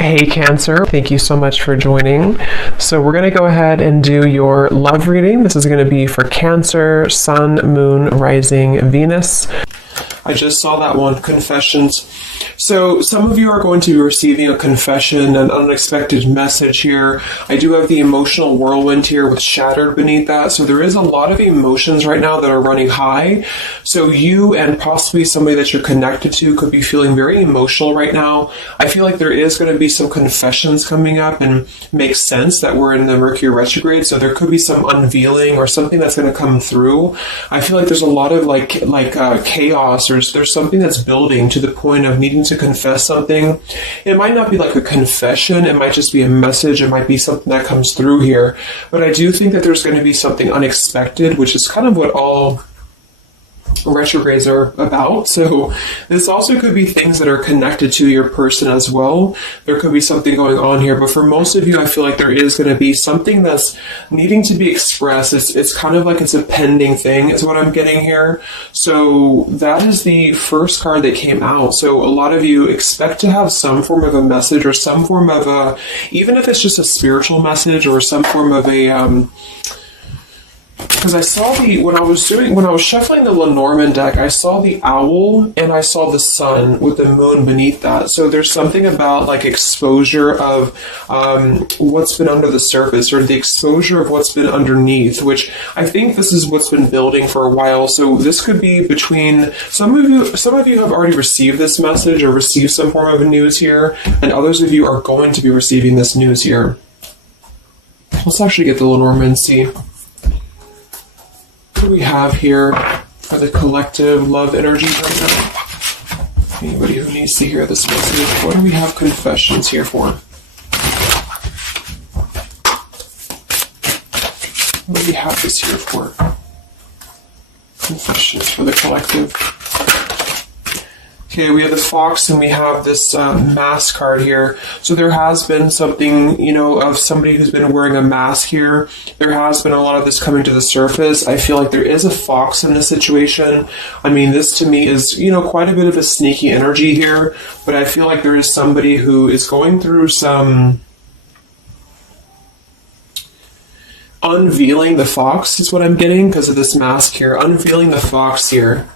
Hey Cancer, thank you so much for joining. So we're going to go ahead and do your love reading. This is going to be for Cancer, Sun, Moon, Rising, Venus. I just saw that one, confessions. So some of you are going to be receiving a confession, an unexpected message here. I do have the emotional whirlwind here with shattered beneath that. So there is a lot of emotions right now that are running high. So you and possibly somebody that you're connected to could be feeling very emotional right now. I feel like there is going to be some confessions coming up, and makes sense that we're in the Mercury retrograde. So there could be some unveiling or something that's going to come through. I feel like there's a lot of chaos, or there's something that's building to the point of needing to confess something. It might not be like a confession, it might just be a message, it might be something that comes through here. But I do think that there's going to be something unexpected, which is kind of what all retrogrades are about. So this also could be things that are connected to your person as well. There could be something going on here, but for most of you, I feel like there is going to be something that's needing to be expressed. It's kind of like it's a pending thing is what I'm getting here. So that is the first card that came out. So a lot of you expect to have some form of a message, or some form of a, even if it's just a spiritual message, or some form of a because I saw when I was shuffling the Lenormand deck, I saw the owl and I saw the sun with the moon beneath that. So there's something about like exposure of what's been under the surface, or the exposure of what's been underneath, which I think this is what's been building for a while. So this could be between some of you have already received this message or received some form of news here, and others of you are going to be receiving this news here. Let's actually get the Lenormand and see. What do we have here for the collective love energy right now? Anybody who needs to hear this message, what do we have confessions here for? What do we have this here for? Confessions for the collective. Okay, we have the fox and we have this mask card here. So there has been something, of somebody who's been wearing a mask here. There has been a lot of this coming to the surface. I feel like there is a fox in this situation. I mean, this to me is, quite a bit of a sneaky energy here. But I feel like there is somebody who is going through some unveiling the fox is what I'm getting because of this mask here. Unveiling the fox here.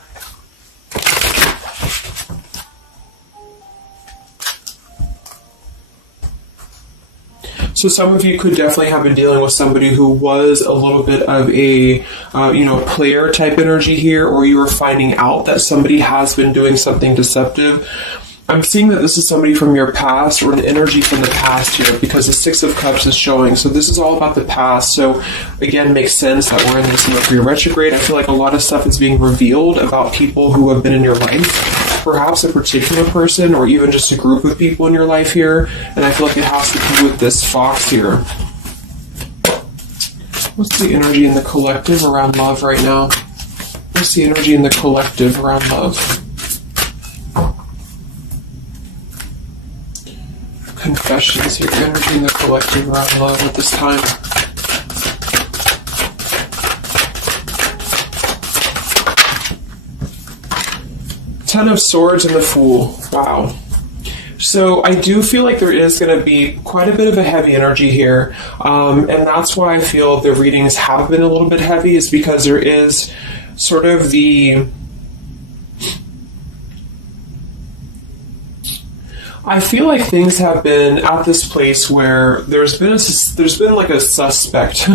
So some of you could definitely have been dealing with somebody who was a little bit of a, player type energy here, or you were finding out that somebody has been doing something deceptive. I'm seeing that this is somebody from your past, or an energy from the past here, because the Six of Cups is showing. So this is all about the past. So again, makes sense that we're in this Mercury retrograde. I feel like a lot of stuff is being revealed about people who have been in your life. Perhaps a particular person, or even just a group of people in your life here. And I feel like it has to do with this fox here. What's the energy in the collective around love right now? What's the energy in the collective around love? Confessions here, energy in the collective around love at this time. Ten of Swords and the Fool. Wow. So I do feel like there is going to be quite a bit of a heavy energy here. And that's why I feel the readings have been a little bit heavy, is because there is sort of the... I feel like things have been at this place where there's been like a suspect,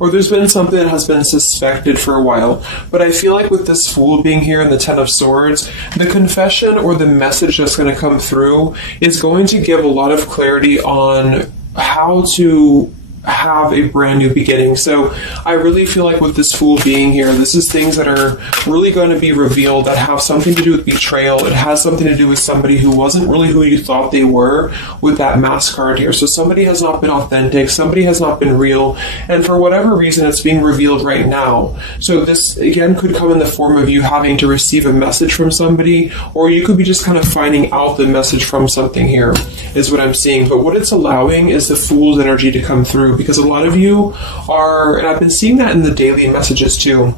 or there's been something that has been suspected for a while. But I feel like with this Fool being here in the Ten of Swords, the confession or the message that's going to come through is going to give a lot of clarity on how to have a brand new beginning. So I really feel like with this Fool being here, this is things that are really going to be revealed that have something to do with betrayal. It has something to do with somebody who wasn't really who you thought they were with that mask card here. So somebody has not been authentic, somebody has not been real, and for whatever reason it's being revealed right now. So this again could come in the form of you having to receive a message from somebody, or you could be just kind of finding out the message from something here, is what I'm seeing. But what it's allowing is the Fool's energy to come through, because a lot of you are, and I've been seeing that in the daily messages too,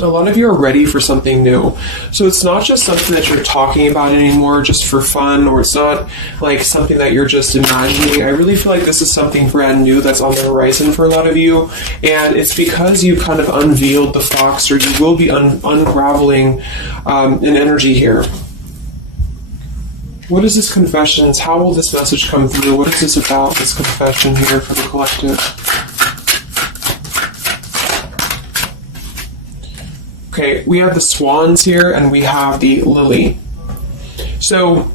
A lot of you are ready for something new. So it's not just something that you're talking about anymore just for fun, or it's not like something that you're just imagining. I really feel like this is something brand new that's on the horizon for a lot of you. And it's because you kind of unveiled the fox, or you will be unraveling an energy here. What is this confessions? How will this message come through? What is this about, this confession here for the collective? Okay, we have the swans here, and we have the lily. So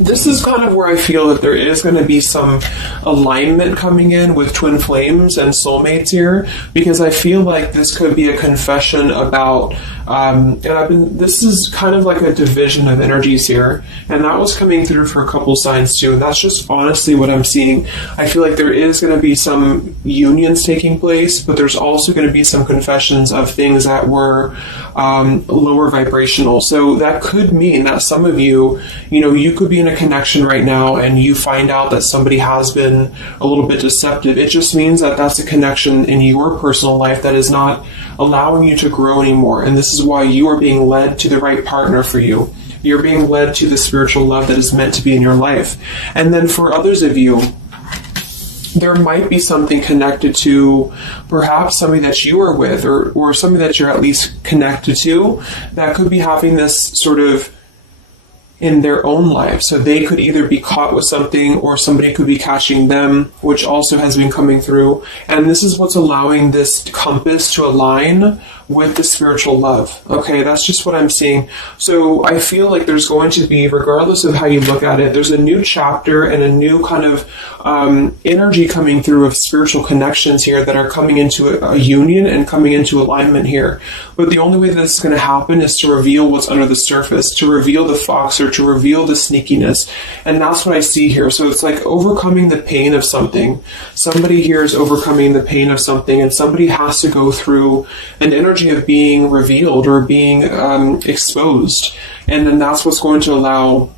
this is kind of where I feel that there is going to be some alignment coming in with twin flames and soulmates here, because I feel like this could be a confession about, this is kind of like a division of energies here, and that was coming through for a couple signs too, and that's just honestly what I'm seeing. I feel like there is going to be some unions taking place, but there's also going to be some confessions of things that were lower vibrational. So that could mean that some of you, you could be in a connection right now and you find out that somebody has been a little bit deceptive. It just means that that's a connection in your personal life that is not allowing you to grow anymore. And this is why you are being led to the right partner for you. You're being led to the spiritual love that is meant to be in your life. And then for others of you, there might be something connected to perhaps somebody that you are with, or somebody that you're at least connected to, that could be having this sort of in their own life. So they could either be caught with something, or somebody could be catching them, which also has been coming through. And this is what's allowing this compass to align with the spiritual love. Okay, that's just what I'm seeing. So I feel like there's going to be, regardless of how you look at it, there's a new chapter and a new kind of energy coming through of spiritual connections here that are coming into a union and coming into alignment here. But the only way that this is going to happen is to reveal what's under the surface, to reveal the fox, or to reveal the sneakiness. And that's what I see here. So it's like overcoming the pain of something. Somebody here is overcoming the pain of something, and somebody has to go through an energy of being revealed or being exposed. And then that's what's going to allow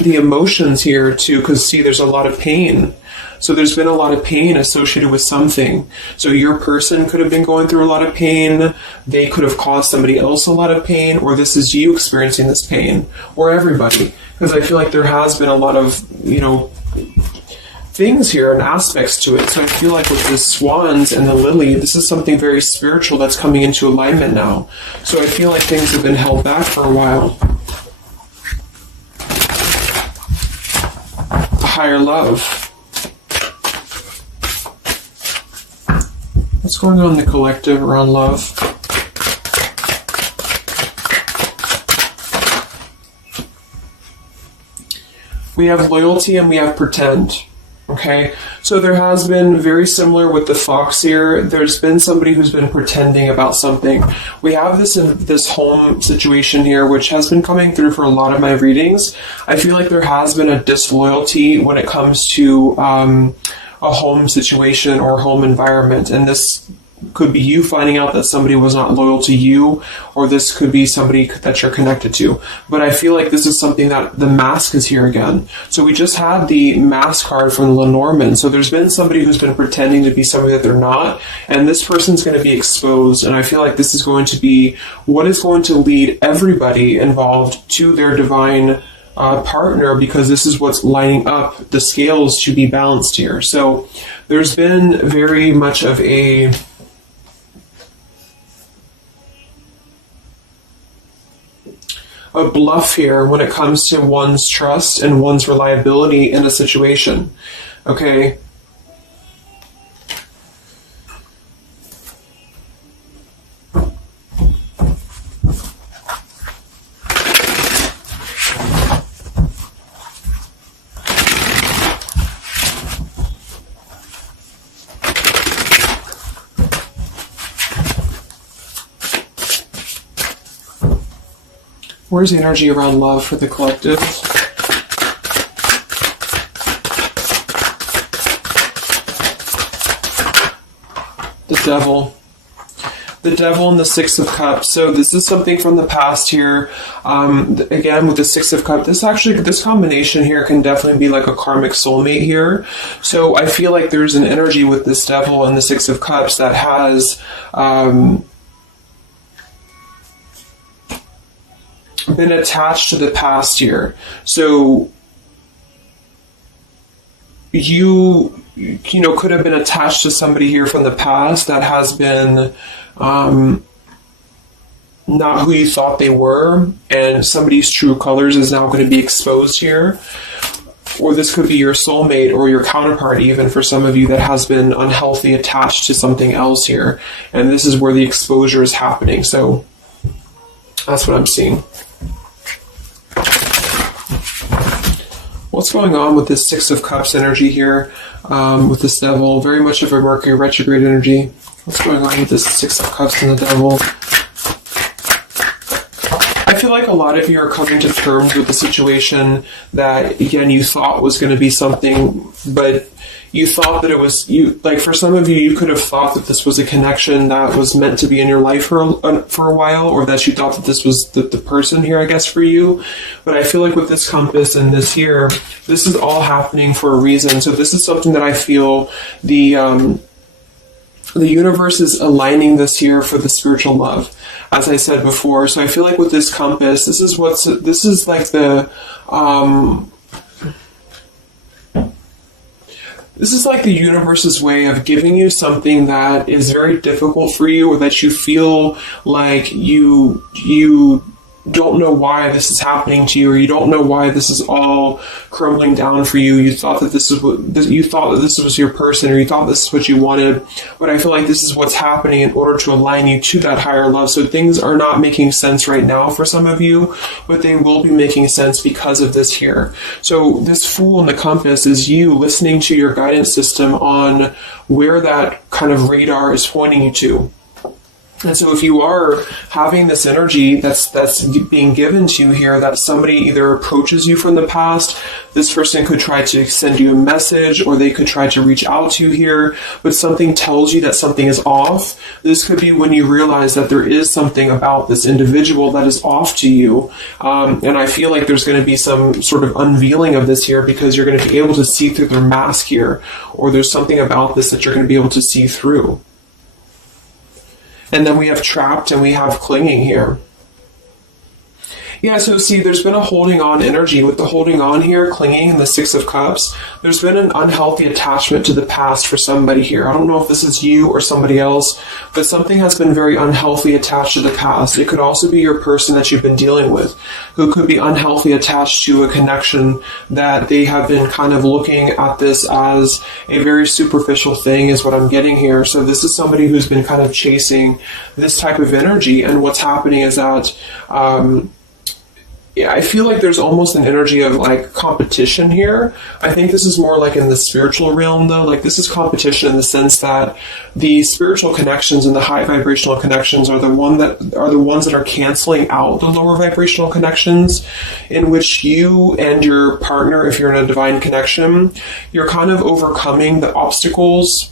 the emotions here to, because see, there's a lot of pain. So there's been a lot of pain associated with something. So your person could have been going through a lot of pain. They could have caused somebody else a lot of pain, or this is you experiencing this pain, or everybody. Because I feel like there has been a lot of, things here and aspects to it. So I feel like with the swans and the lily, this is something very spiritual that's coming into alignment now. So I feel like things have been held back for a while. A higher love. What's going on in the collective around love? We have loyalty and we have pretend. Okay, so there has been, very similar with the fox here, there's been somebody who's been pretending about something. We have this home situation here, which has been coming through for a lot of my readings. I feel like there has been a disloyalty when it comes to a home situation or home environment, and this could be you finding out that somebody was not loyal to you, or this could be somebody that you're connected to. But I feel like this is something that the mask is here again. So we just had the mask card from Lenormand. So there's been somebody who's been pretending to be somebody that they're not, and this person's going to be exposed. And I feel like this is going to be what is going to lead everybody involved to their divine partner, because this is what's lining up the scales to be balanced here. So there's been very much of a bluff here when it comes to one's trust and one's reliability in a situation. Okay. Where's the energy around love for the collective? The devil. The devil and the Six of Cups. So this is something from the past here. Again, with the Six of Cups, this combination here can definitely be like a karmic soulmate here. So I feel like there's an energy with this devil and the Six of Cups that has been attached to the past here. So you could have been attached to somebody here from the past that has been not who you thought they were, and somebody's true colors is now going to be exposed here. Or this could be your soulmate or your counterpart, even for some of you, that has been unhealthy attached to something else here. And this is where the exposure is happening. So that's what I'm seeing. What's going on with this Six of Cups energy here, with this Devil? Very much of a Mercury retrograde energy. What's going on with this Six of Cups and the Devil? I feel like a lot of you are coming to terms with the situation that, again, you thought was going to be something, but you thought that it was, like for some of you, you could have thought that this was a connection that was meant to be in your life for a while, or that you thought that this was the person here, I guess, for you. But I feel like with this compass and this here, this is all happening for a reason. So this is something that I feel the universe is aligning this here for the spiritual love, as I said before. So I feel like with this compass, this is like the this is like the universe's way of giving you something that is very difficult for you, or that you feel like you don't know why this is happening to you, or you don't know why this is all crumbling down for you. You thought that this was your person, or you thought this is what you wanted, but I feel like this is what's happening in order to align you to that higher love. So things are not making sense right now for some of you, but they will be making sense because of this here. So this Fool in the compass is you listening to your guidance system on where that kind of radar is pointing you to. And so if you are having this energy that's being given to you here, that somebody either approaches you from the past, this person could try to send you a message, or they could try to reach out to you here, but something tells you that something is off. This could be when you realize that there is something about this individual that is off to you. And I feel like there's going to be some sort of unveiling of this here, because you're going to be able to see through their mask here, or there's something about this that you're going to be able to see through. And then we have trapped and we have clinging here. Yeah, so see, there's been a holding on energy. With the holding on here, clinging, and the Six of Cups, there's been an unhealthy attachment to the past for somebody here. I don't know if this is you or somebody else, but something has been very unhealthy attached to the past. It could also be your person that you've been dealing with, who could be unhealthy attached to a connection that they have been kind of looking at this as a very superficial thing, is what I'm getting here. So this is somebody who's been kind of chasing this type of energy, and what's happening is that yeah, I feel like there's almost an energy of like competition here. I think this is more like in the spiritual realm, though. Like this is competition in the sense that the spiritual connections and the high vibrational connections are the ones that are canceling out the lower vibrational connections, in which you and your partner, if you're in a divine connection, you're kind of overcoming the obstacles,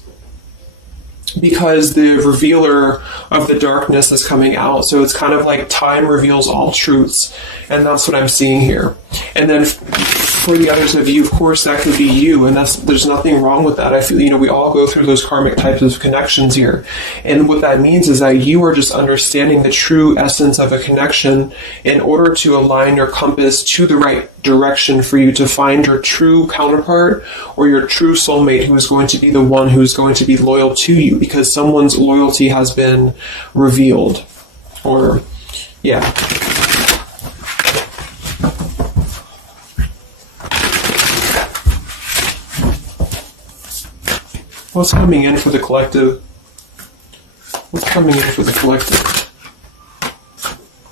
because the revealer of the darkness is coming out. So it's kind of like time reveals all truths, and that's what I'm seeing here. And then for the others of you, of course, that could be you, and there's nothing wrong with that. I feel, we all go through those karmic types of connections here. And what that means is that you are just understanding the true essence of a connection in order to align your compass to the right direction for you to find your true counterpart, or your true soulmate, who is going to be the one who is going to be loyal to you, because someone's loyalty has been revealed. Or, yeah. What's coming in for the collective? What's coming in for the collective?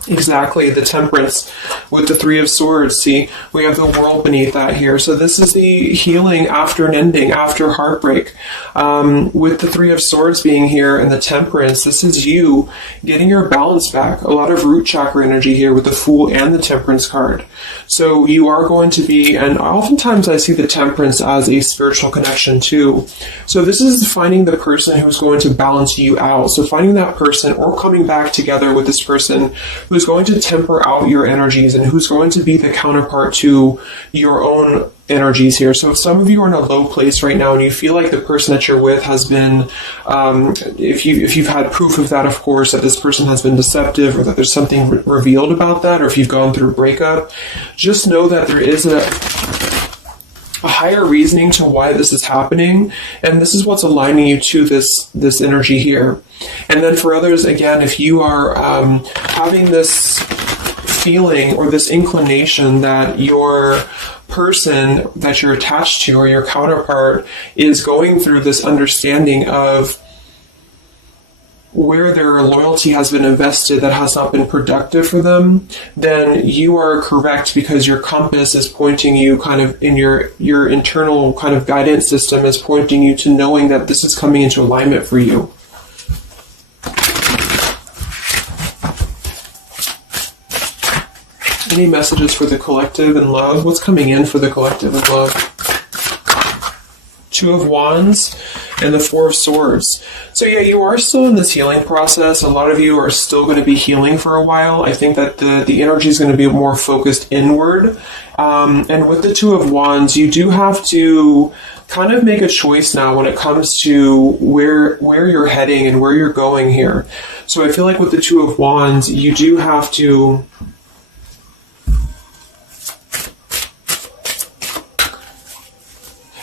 Exactly, the Temperance with the Three of Swords. See, we have the World beneath that here. So this is the healing after an ending, after heartbreak. With the Three of Swords being here and the Temperance, this is you getting your balance back. A lot of root chakra energy here with the Fool and the Temperance card. So you are going to be, and oftentimes I see the Temperance as a spiritual connection too. So this is finding the person who's going to balance you out. So finding that person, or coming back together with this person who's going to temper out your energies and who's going to be the counterpart to your own energies here. So if some of you are in a low place right now and you feel like the person that you're with has been, if you've had proof of that, of course, that this person has been deceptive or that there's something revealed about that, or if you've gone through a breakup, just know that there is a higher reasoning to why this is happening, and this is what's aligning you to this energy here. And then for others, again, if you are having this feeling or this inclination that your person that you're attached to or your counterpart is going through this understanding of where their loyalty has been invested that has not been productive for them, then you are correct, because your compass is pointing you kind of in your internal kind of guidance system is pointing you to knowing that this is coming into alignment for you. Any messages for the collective and love? What's coming in for the collective and love? Two of Wands and the Four of Swords. So yeah, you are still in this healing process. A lot of you are still going to be healing for a while. I think that the energy is going to be more focused inward. And with the Two of Wands, you do have to kind of make a choice now when it comes to where you're heading and where you're going here. So I feel like with the Two of Wands, you do have to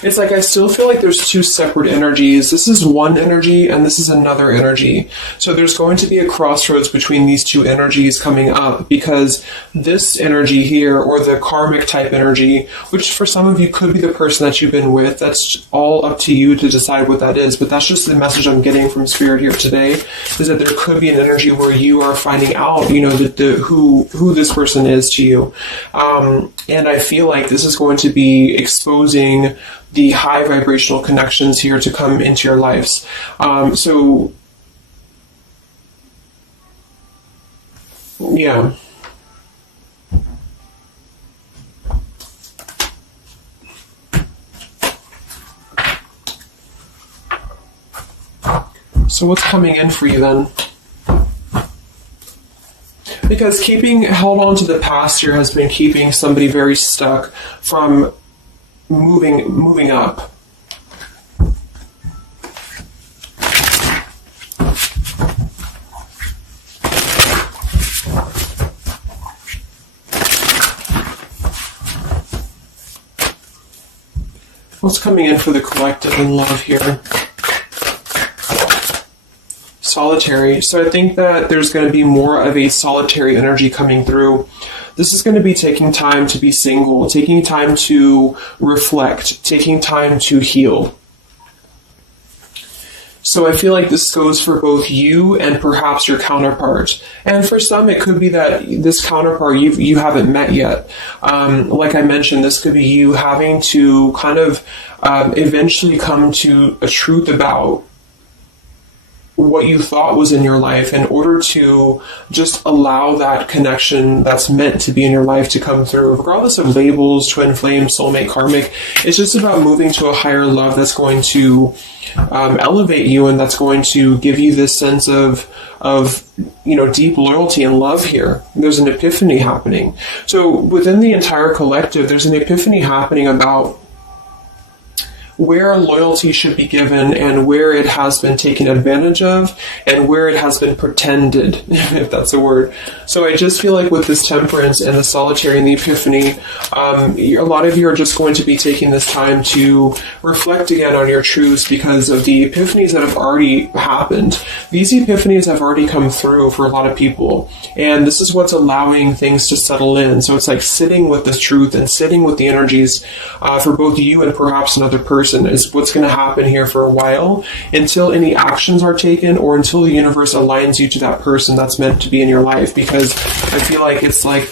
it's like I still feel like there's two separate energies. This is one energy and this is another energy. So there's going to be a crossroads between these two energies coming up, because this energy here, or the karmic type energy, which for some of you could be the person that you've been with, that's all up to you to decide what that is. But that's just the message I'm getting from Spirit here today, is that there could be an energy where you are finding out, who this person is to you. And I feel like this is going to be exposing the high vibrational connections here to come into your lives. So yeah. So what's coming in for you then? Because keeping held on to the past here has been keeping somebody very stuck from moving up. What's coming in for the collective and love here? Solitary. So I think that there's going to be more of a solitary energy coming through. This is going to be taking time to be single, taking time to reflect, taking time to heal. So I feel like this goes for both you and perhaps your counterpart. And for some, it could be that this counterpart you haven't met yet. Like I mentioned, this could be you having to kind of eventually come to a truth about what you thought was in your life in order to just allow that connection that's meant to be in your life to come through, regardless of labels, twin flame, soulmate, karmic. It's just about moving to a higher love that's going to elevate you, and that's going to give you this sense of deep loyalty and love here. There's an epiphany happening. So within the entire collective, there's an epiphany happening about where loyalty should be given and where it has been taken advantage of and where it has been pretended, if that's a word. So I just feel like with this temperance and the solitary and the epiphany, a lot of you are just going to be taking this time to reflect again on your truths because of the epiphanies that have already happened. These epiphanies have already come through for a lot of people, and this is what's allowing things to settle in. So it's like sitting with the truth and sitting with the energies for both you and perhaps another person is what's going to happen here for a while, until any actions are taken or until the universe aligns you to that person that's meant to be in your life. Because I feel like it's like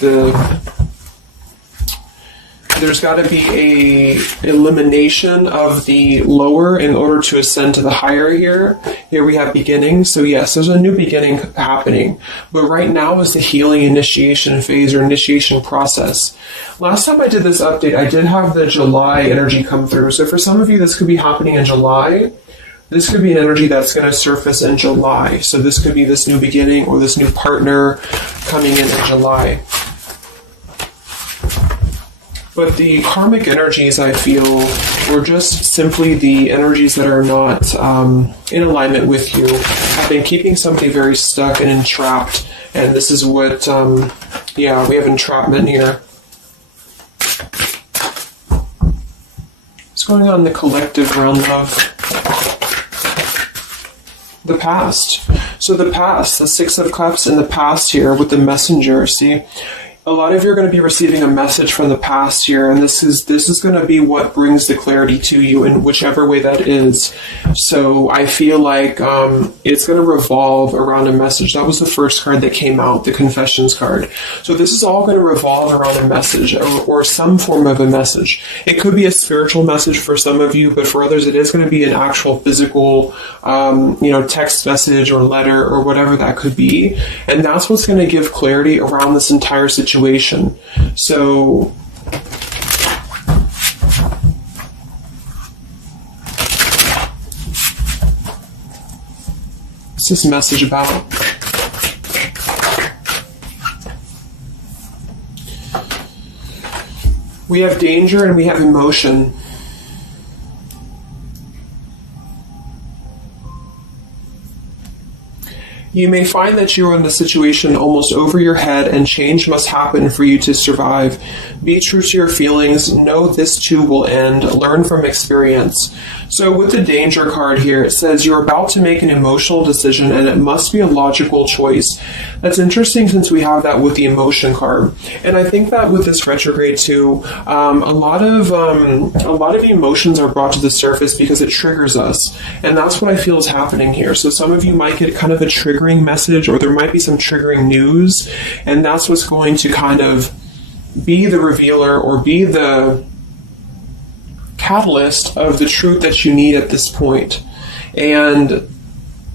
there's got to be a elimination of the lower in order to ascend to the higher here. Here we have beginning. So yes, there's a new beginning happening. But right now is the healing initiation phase or initiation process. Last time I did this update, I did have the July energy come through. So for some of you, this could be happening in July. This could be an energy that's going to surface in July. So this could be this new beginning or this new partner coming in July. But the karmic energies, I feel, were just simply the energies that are not in alignment with you, have been keeping somebody very stuck and entrapped. And this is what, yeah, we have entrapment here. What's going on in the collective realm of the past? So the past, the Six of Cups in the past here with the Messenger, see? A lot of you are going to be receiving a message from the past here, and this is going to be what brings the clarity to you in whichever way that is. So I feel like it's going to revolve around a message. That was the first card that came out, the Confessions card. So this is all going to revolve around a message or some form of a message. It could be a spiritual message for some of you, but for others it is going to be an actual physical, text message or letter or whatever that could be. And that's what's going to give clarity around this entire situation. So what's this message about? We have danger and we have emotion. You may find that you are in a situation almost over your head and change must happen for you to survive. Be true to your feelings. Know this too will end. Learn from experience. So with the danger card here, it says you're about to make an emotional decision and it must be a logical choice. That's interesting since we have that with the emotion card. And I think that with this retrograde too, a lot of emotions are brought to the surface because it triggers us. And that's what I feel is happening here. So some of you might get kind of a triggering message, or there might be some triggering news, and that's what's going to kind of be the revealer or be the catalyst of the truth that you need at this point. And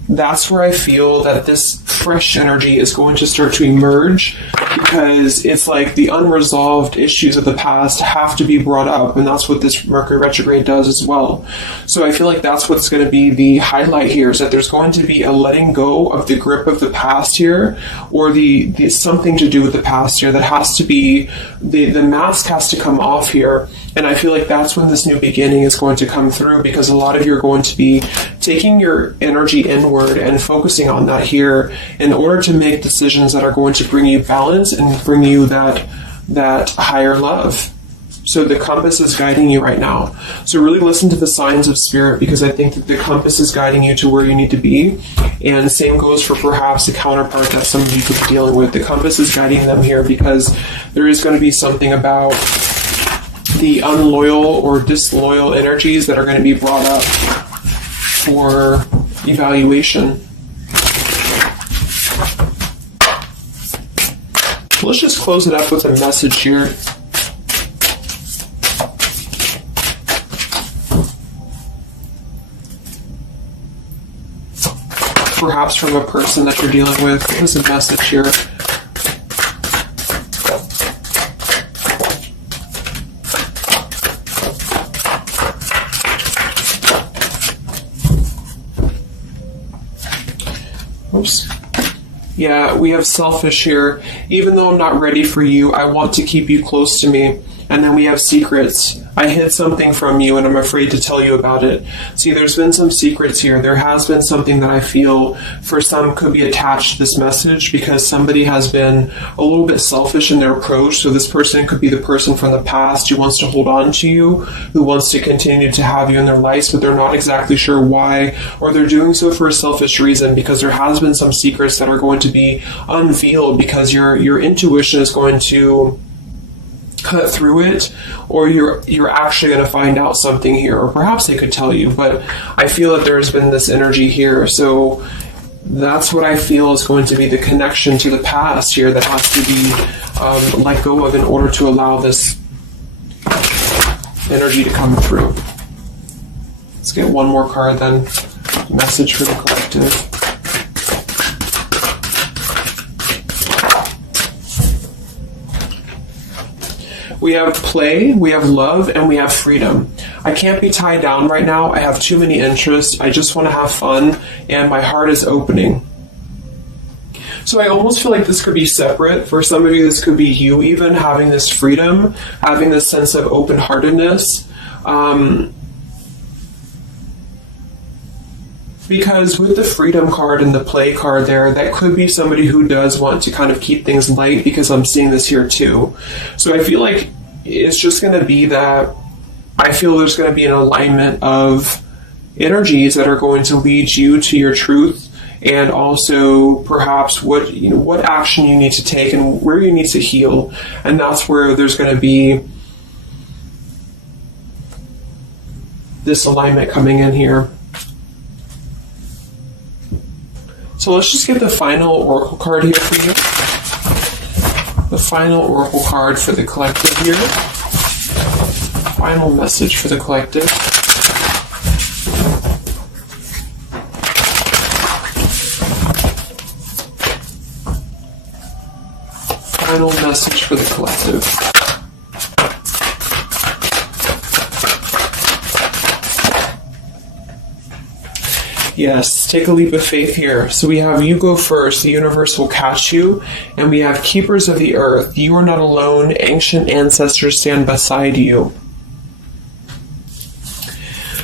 that's where I feel that this fresh energy is going to start to emerge, because it's like the unresolved issues of the past have to be brought up, and that's what this Mercury retrograde does as well. So I feel like that's what's going to be the highlight here, is that there's going to be a letting go of the grip of the past here, or the something to do with the past here that has to be, the mask has to come off here. And I feel like that's when this new beginning is going to come through, because a lot of you are going to be taking your energy inward and focusing on that here in order to make decisions that are going to bring you balance and bring you that higher love. So the compass is guiding you right now. So really listen to the signs of spirit, because I think that the compass is guiding you to where you need to be. And the same goes for perhaps a counterpart that some of you could be dealing with. The compass is guiding them here because there is going to be something about the unloyal or disloyal energies that are going to be brought up for evaluation. Let's just close it up with a message here. Perhaps from a person that you're dealing with. What is the message here? Oops. Yeah, we have selfish here. Even though I'm not ready for you, I want to keep you close to me. And then we have secrets. I hid something from you and I'm afraid to tell you about it. See, there's been some secrets here. There has been something that I feel for some could be attached to this message, because somebody has been a little bit selfish in their approach. So this person could be the person from the past who wants to hold on to you, who wants to continue to have you in their lives, but they're not exactly sure why, or they're doing so for a selfish reason, because there has been some secrets that are going to be unveiled, because your intuition is going to cut through it, or you're actually going to find out something here, or perhaps they could tell you, but I feel that there's been this energy here. So that's what I feel is going to be the connection to the past here that has to be let go of in order to allow this energy to come through. Let's get one more card then. Message for the collective. We have play, we have love, and we have freedom. I can't be tied down right now. I have too many interests. I just want to have fun, and my heart is opening. So I almost feel like this could be separate. For some of you, this could be you even having this freedom, having this sense of open-heartedness. Because with the freedom card and the play card there, that could be somebody who does want to kind of keep things light, because I'm seeing this here too. So I feel like it's just going to be that I feel there's going to be an alignment of energies that are going to lead you to your truth, and also perhaps what action you need to take and where you need to heal. And that's where there's going to be this alignment coming in here. So let's just get the final oracle card here for you. The final oracle card for the collective here. Final message for the collective. Final message for the collective. Yes, take a leap of faith here. So we have you go first, the universe will catch you. And we have keepers of the earth. You are not alone. Ancient ancestors stand beside you.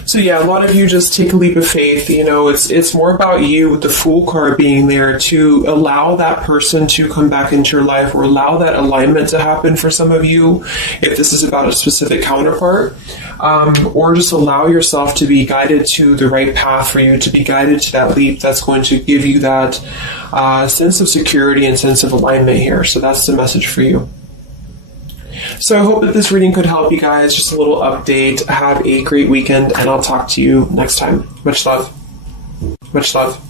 So yeah, a lot of you just take a leap of faith. It's more about you with the Fool card being there to allow that person to come back into your life, or allow that alignment to happen for some of you, if this is about a specific counterpart, or just allow yourself to be guided to the right path for you, to be guided to that leap that's going to give you that sense of security and sense of alignment here. So that's the message for you. So I hope that this reading could help you guys. Just a little update. Have a great weekend, and I'll talk to you next time. Much love. Much love.